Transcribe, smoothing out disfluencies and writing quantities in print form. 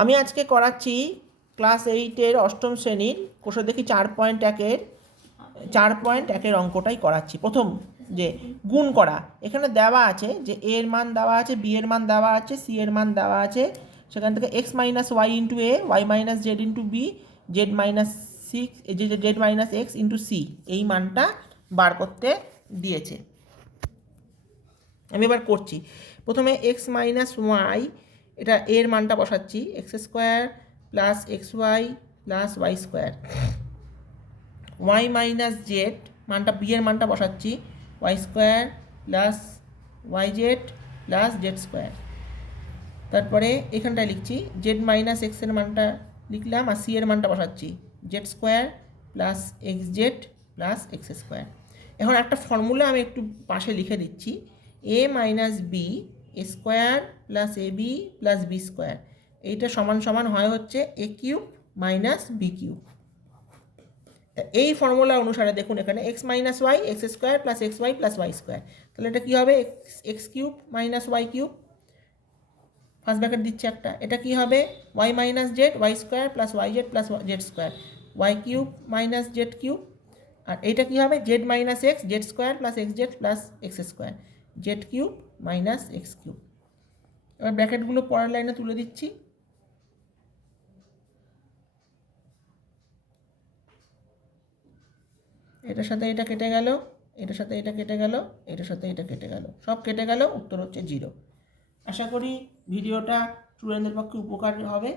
আমি আজকে করাচ্ছি ক্লাস 8-এর অষ্টম শ্রেণীর কোষে দেখি 4.1-এর অঙ্কটাই করাচ্ছি। প্রথম যে গুণ করা, এখানে দেওয়া আছে যে এ এর মান দেওয়া আছে, বি এর মান দেওয়া আছে, সি এর মান দেওয়া আছে, সেখান থেকে X minus Y into A, Y minus Z into B, Z minus Z minus X into C, এই মানটা বার করতে দিয়েছে। আমি এবার করছি। প্রথমে এক্স মাইনাস ওয়াই, এটা এর মানটা বসাচ্ছি, X square plus X Y plus Y square. Y minus Z মানটা, বি এর মানটা বসাচ্ছি, Y square plus Y Z plus Z square. তারপরে এখানটায় লিখছি জেড মাইনাস এক্সের মানটা লিখলাম, আর সি এর মানটা বসাচ্ছি, Z square plus X Z plus X square. এখন একটা ফর্মুলা আমি একটু পাশে লিখে দিচ্ছি, A minus B square plus A B plus B square, এইটা সমান সমান হয় হচ্ছে A cube minus B cube. এই ফর্মুলা অনুসারে দেখুন এখানে X minus Y X square plus X Y plus Y square, তাহলে এটা কী হবে, X cube minus Y cube, first bracket দিচ্ছে একটা, এটা কি হবে Y minus Z Y square plus Y Z plus Z square, Y cube minus Z cube, আর এইটা কি হবে Z minus X Z square plus X Z plus X square, Z cube minus X cube. এবার ব্র্যাকেটগুলো পরের লাইনে তুলে দিচ্ছি। এটার সাথে এটা কেটে গেল, এটার সাথে এটা কেটে গেল, এটার সাথে এটা কেটে গেল, সব কেটে গেল, উত্তর হচ্ছে 0। আশা করি ভিডিওটা স্টুডেন্টদের পক্ষে উপকারী হবে।